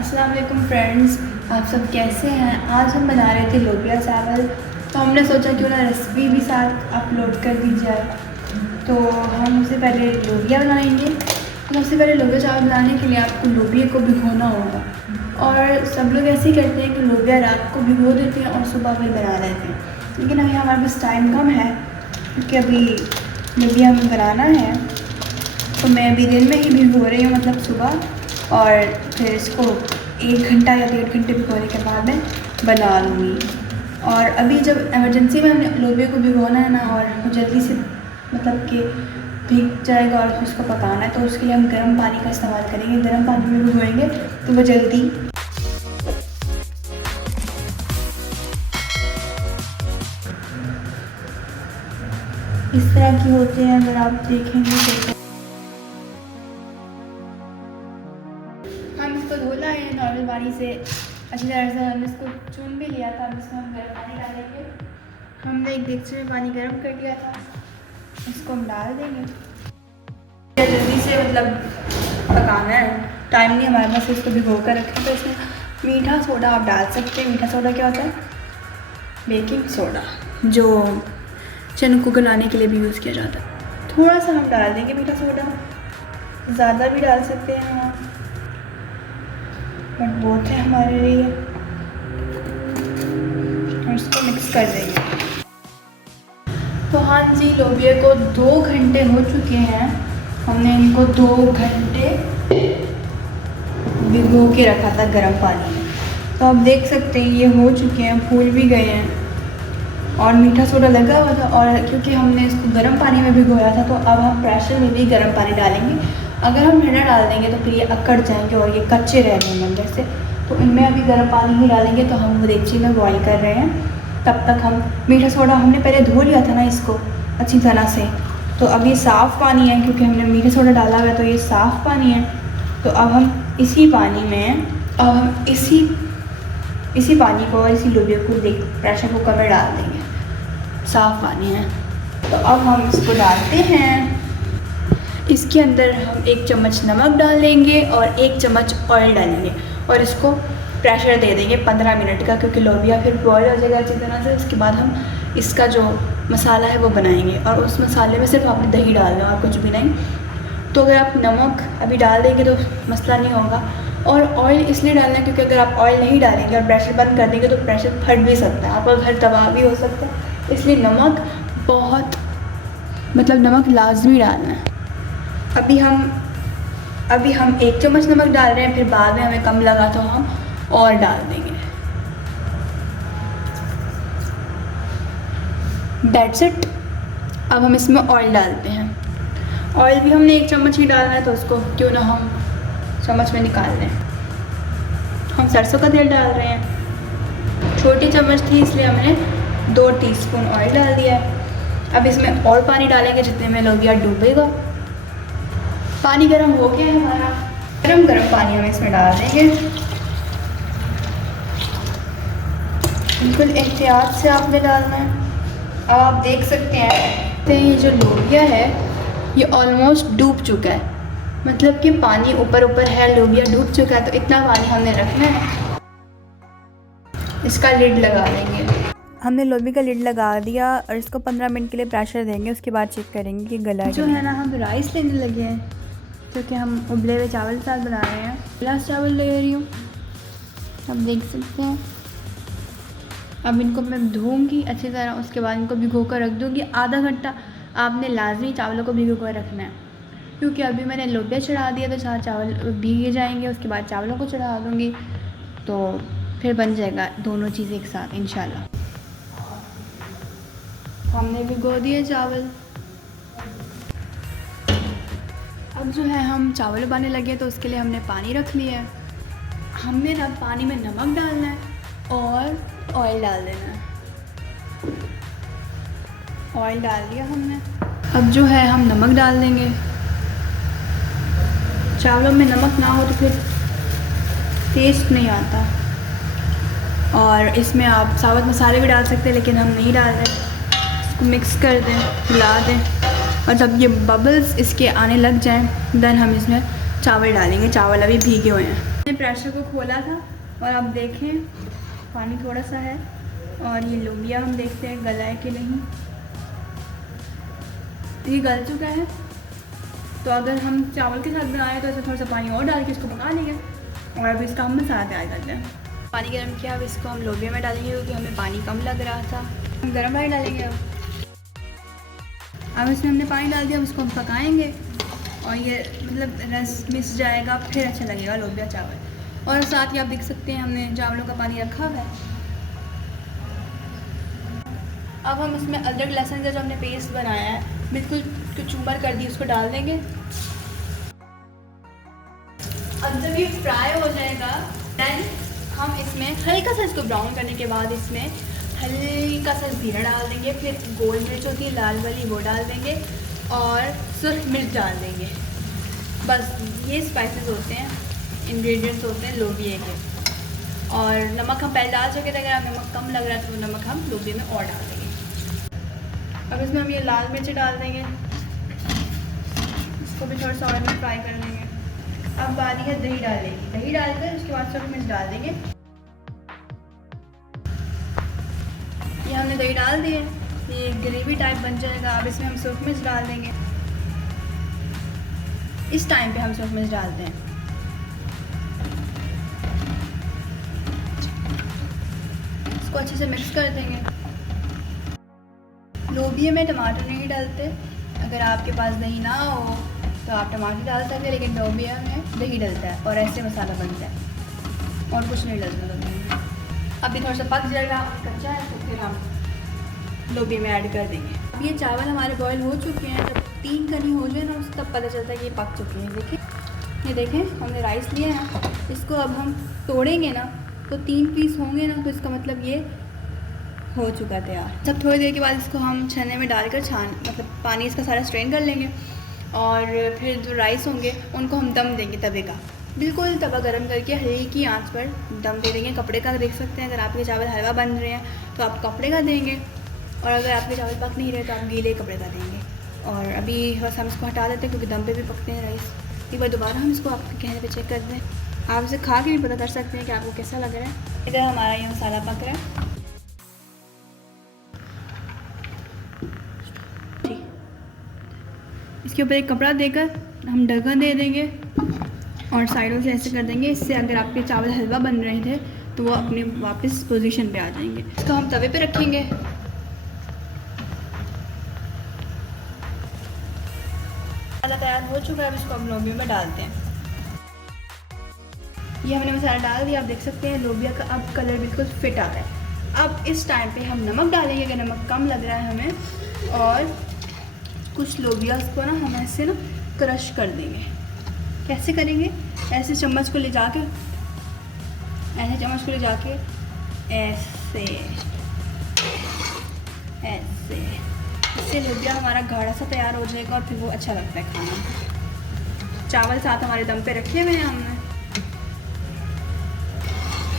अस्सलाम वालेकुम फ्रेंड्स, आप सब कैसे हैं। आज हम बना रहे थे लोबिया चावल, तो हमने सोचा क्यों ना रेसिपी भी साथ अपलोड कर दी जाए। तो हम सबसे पहले लोबिया बनाएंगे। तो सबसे पहले लोबिया चावल बनाने के लिए आपको लोबिया को भिगोना होगा। और सब लोग ऐसे ही करते हैं कि लोबिया रात को भिगो देते हैं और सुबह फिर बना लेते हैं, लेकिन अभी हमारे पास टाइम कम है क्योंकि अभी लोबिया हमें बनाना है। तो मैं अभी दिन में ही भिगो रही हूँ, मतलब सुबह, और फिर इसको 1 घंटा या 1.5 घंटे भिगोने के बाद मैं बना लूँगी। और अभी जब इमरजेंसी में हमने लोबिया को भिगोना है ना, और वो जल्दी से मतलब कि भीग जाएगा और फिर उसको पकाना है, तो उसके लिए हम गर्म पानी का इस्तेमाल करेंगे। गर्म पानी में भिगोएंगे तो वो जल्दी इस तरह की होते हैं। अगर आप देखेंगे तो हम इसको धो लाए हैं नॉर्मल पानी से अच्छी तरह से। हमने इसको चुन भी लिया था। अब इसमें हम गर्म पानी डालेंगे। हमने एक देगचे में पानी गर्म कर लिया था, इसको हम डाल देंगे। जल्दी से मतलब पकाना है, टाइम नहीं हमारे पास, इसको भिगो कर रखें। तो इसमें मीठा सोडा आप डाल सकते हैं। मीठा सोडा क्या होता है? बेकिंग सोडा, जो चने को गलाने के लिए भी यूज़ किया जाता है। थोड़ा सा हम डाल देंगे मीठा सोडा, ज़्यादा भी डाल सकते हैं आप, बट बहुत है हमारे लिए। और इसको मिक्स कर देंगे। तो हाँ जी, लोबिया को 2 घंटे हो चुके हैं। हमने इनको 2 घंटे भिगो के रखा था गर्म पानी में। तो आप देख सकते हैं ये हो चुके हैं, फूल भी गए हैं और मीठा सोडा लगा हुआ था। और क्योंकि हमने इसको गर्म पानी में भिगोया था, तो अब हम प्रेशर में भी गर्म पानी डालेंगे। अगर हम ठंडा डाल देंगे तो फिर ये अकड़ जाएंगे और ये कच्चे रह जाएंगे अंदर से। तो इनमें अभी गर्म पानी ही डालेंगे। तो हम वो देगची में बॉईल कर रहे हैं, तब तक हम मीठा सोडा, हमने पहले धो लिया था ना इसको अच्छी तरह से। तो अब ये साफ़ पानी है क्योंकि हमने मीठा सोडा डाला हुआ है, तो ये साफ़ पानी है। तो अब हम इसी पानी में, अब हम इसी पानी को और इसी लोबिया को प्रेशर कुकर में डाल देंगे। साफ़ पानी है। तो अब हम इसको डालते हैं। इसके अंदर हम 1 चम्मच नमक डाल देंगे और 1 चम्मच ऑयल डालेंगे और इसको प्रेशर दे देंगे 15 मिनट का, क्योंकि लोबिया फिर बॉयल हो जाएगा अच्छी तरह से। उसके बाद हम इसका जो मसाला है वो बनाएंगे, और उस मसाले में सिर्फ आपने दही डालना और कुछ भी नहीं। तो अगर आप नमक अभी डाल देंगे तो मसला नहीं होगा। और ऑयल इसलिए डालना है क्योंकि अगर आप ऑयल नहीं डालेंगे और प्रेशर बंद कर देंगे तो प्रेशर फट भी सकता है, आपका घर तबाह भी हो सकता है। इसलिए नमक बहुत, मतलब नमक लाजमी डालना है। अभी हम 1 चम्मच नमक डाल रहे हैं, फिर बाद में हमें कम लगा तो हम और डाल देंगे। That's it. अब हम इसमें ऑयल डालते हैं। ऑयल भी हमने 1 चम्मच ही डालना है, तो उसको क्यों ना हम चम्मच में निकाल लें। हम सरसों का तेल डाल रहे हैं। छोटी चम्मच थी इसलिए हमने 2 टीस्पून ऑयल डाल दिया है। अब इसमें और पानी डालेंगे जितने में लोबिया डूबेगा। पानी गर्म हो गया है हमारा। गरम पानी हम इसमें डाल देंगे। बिल्कुल एहतियात से आपने डालना है। अब आप देख सकते हैं तो ये जो लोबिया है ये ऑलमोस्ट डूब चुका है, मतलब कि पानी ऊपर है, लोबिया डूब चुका है। तो इतना पानी हमने रखना है। इसका लिड लगा देंगे। हमने लोबिया का लिड लगा दिया और इसको 15 मिनट के लिए प्रेशर देंगे। उसके बाद चेक करेंगे कि गला जो है ना। हम राइस लेने लगे हैं क्योंकि हम उबले हुए चावल के साथ बना रहे हैं। गिलास चावल ले रही हूँ, आप देख सकते हैं। अब इनको मैं धोऊंगी अच्छी तरह, उसके बाद इनको भिगो कर रख दूँगी। आधा घंटा आपने लाजमी चावलों को भिगो कर रखना है, क्योंकि अभी मैंने लोबिया चढ़ा दिया तो साथ चावल भीगे जाएंगे। उसके बाद चावलों को चढ़ा दूँगी तो फिर बन जाएगा दोनों चीज़ एक साथ इंशाल्लाह। हमने भिगो दिए चावल। अब जो है हम चावल उबालने लगे, तो उसके लिए हमने पानी रख लिया है। हमने ना पानी में नमक डालना है और ऑयल डाल देना है। ऑयल डाल दिया हमने। अब जो है हम नमक डाल देंगे। चावलों में नमक ना हो तो फिर टेस्ट नहीं आता। और इसमें आप साबुत मसाले भी डाल सकते हैं, लेकिन हम नहीं डाल रहे। इसको मिक्स कर दें, हिला दें, और जब ये बबल्स इसके आने लग जाएं देन हम इसमें चावल डालेंगे। चावल अभी भीगे हुए हैं। प्रेशर को खोला था और अब देखें पानी थोड़ा सा है और ये लोबिया हम देखते हैं गला है कि नहीं। ये गल चुका है, तो अगर हम चावल के साथ बनाएं तो इसमें थोड़ा सा पानी और डाल के इसको पका लेंगे और अब इसका हम मसाला तैयार करते हैं। पानी गर्म किया, अब इसको हम लोबिया में डालेंगे क्योंकि हमें पानी कम लग रहा था। हम गर्म पानी डालेंगे। अब इसमें हमने पानी डाल दिया, अब इसको हम पकाएंगे और ये मतलब रस मिस जाएगा, फिर अच्छा लगेगा लोबिया चावल। और साथ ही आप देख सकते हैं हमने चावलों का पानी रखा हुआ है। अब हम इसमें अदरक लहसुन का जो हमने पेस्ट बनाया है बिल्कुल कचूमर कर दी, उसको डाल देंगे। अब जब ये फ्राई हो जाएगा देन हम इसमें हल्का सा इसको ब्राउन करने के बाद इसमें हल्का सा जीरा डाल देंगे, फिर गोल मिर्च होती है लाल वाली वो डाल देंगे और सुर्ख मिर्च डाल देंगे। बस ये स्पाइसेस होते हैं, इंग्रेडिएंट्स होते हैं लोबिया के। और नमक हम पहले डाल चुके थे, अगर नमक कम लग रहा है तो नमक हम लोबिया में और डाल देंगे। अब इसमें हम ये लाल मिर्च डाल देंगे, इसको भी थोड़ा सा ऑयल में फ्राई कर लेंगे। अब बारी है दही डालेंगे, दही डालकर उसके बाद सुर्ख मिर्च डाल देंगे। ये हमने दही डाल दिए, ये ग्रेवी टाइप बन जाएगा। अब इसमें हम सुर्ख मिर्च डाल देंगे, इस टाइम पे हम सुर्ख मिर्च डालते हैं। इसको अच्छे से मिक्स कर देंगे। लोबिया में टमाटर नहीं डालते, अगर आपके पास दही ना हो तो आप टमाटर डाल सकते हैं, लेकिन लोबिया में दही डलता है और ऐसे मसाला बनता है और कुछ नहीं डलता लोबिया में। अभी थोड़ा सा पक जाएगा, कच्चा है तो फिर हम लोबिया में ऐड कर देंगे। अब ये चावल हमारे बॉयल हो चुके हैं, जब 3 कनी हो जाए ना उस तब पता चलता है कि ये पक चुके हैं। देखिए ये देखें हमने राइस लिए हैं, इसको अब हम तोड़ेंगे ना तो 3 पीस होंगे ना, तो इसका मतलब ये हो चुका है तैयार। सब थोड़ी देर के बाद इसको हम छन्ने में डालकर मतलब पानी इसका सारा स्ट्रेन कर लेंगे और फिर जो राइस होंगे उनको हम दम देंगे। तवे का बिल्कुल तवा गरम करके हल्की आंच पर दम दे देंगे। कपड़े का देख सकते हैं, अगर आपके चावल हलवा बन रहे हैं तो आप कपड़े का देंगे और अगर आपके चावल पक नहीं रहे तो आप गीले कपड़े का देंगे। और अभी बस हम इसको हटा देते हैं क्योंकि दम पे भी पकते हैं राइस। एक बार दोबारा हम इसको आपके कहने पे चेक करते हैं, आप इसे खा के भी पता कर सकते हैं कि आपको कैसा लग रहा है। इधर हमारा ये मसाला पक रहा है, इसके ऊपर एक कपड़ा देकर हम ढक्कन दे देंगे और साइडों से ऐसे कर देंगे। इससे अगर आपके चावल हलवा बन रहे थे तो वो अपने वापस पोजीशन पे आ जाएंगे। इसको हम तवे पे रखेंगे। मसाला तैयार हो चुका है, अब इसको हम लोबिया में डालते हैं। ये हमने मसाला डाल दिया, आप देख सकते हैं लोबिया का अब कलर बिल्कुल फिट आ रहा है। अब इस टाइम पे हम नमक डालेंगे अगर नमक कम लग रहा है हमें, और कुछ लोबिया को ना हम ऐसे ना क्रश कर देंगे। कैसे करेंगे? ऐसे चम्मच को ले जाके ऐसे इससे लोबिया हमारा गाढ़ा सा तैयार हो जाएगा और फिर वो अच्छा लगता है खाना। चावल साथ हमारे दम पे रखे हुए हैं हमने,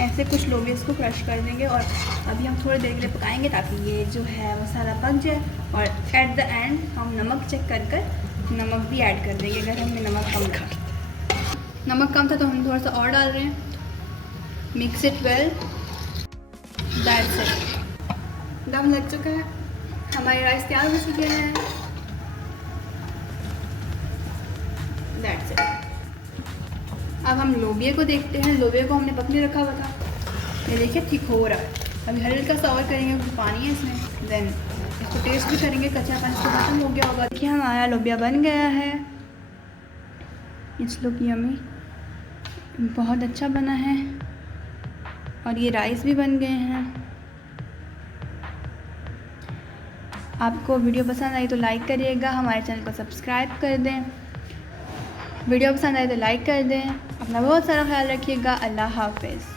ऐसे कुछ लोबिया इसको क्रश कर देंगे और अभी हम थोड़ी देर के लिए पकाएंगे ताकि ये जो है मसाला पक जाए। और एट द एंड हम नमक चेक कर नमक भी ऐड कर देंगे अगर हमने नमक कम था तो हम थोड़ा सा और डाल रहे हैं। Mix it well, that's it. दम लग चुका है, हमारे राइस तैयार हो चुके हैं। That's it. अब हम लोबिया को देखते हैं। लोबिया को हमने पकने रखा हुआ था, ये देखिए ठीक हो रहा है। अभी हल्का सा और करेंगे क्योंकि पानी है इसमें। देन इसको टेस्ट भी करेंगे, कच्चापन इसको खत्म हो गया होगा। देखिए हमारा लोबिया बन गया है। इट्स लुक यम्मी, बहुत अच्छा बना है। और ये राइस भी बन गए हैं। आपको वीडियो पसंद आई तो लाइक करिएगा, हमारे चैनल को सब्सक्राइब कर दें। वीडियो पसंद आए तो लाइक कर दें। अपना बहुत सारा ख्याल रखिएगा। अल्लाह हाफ़िज़।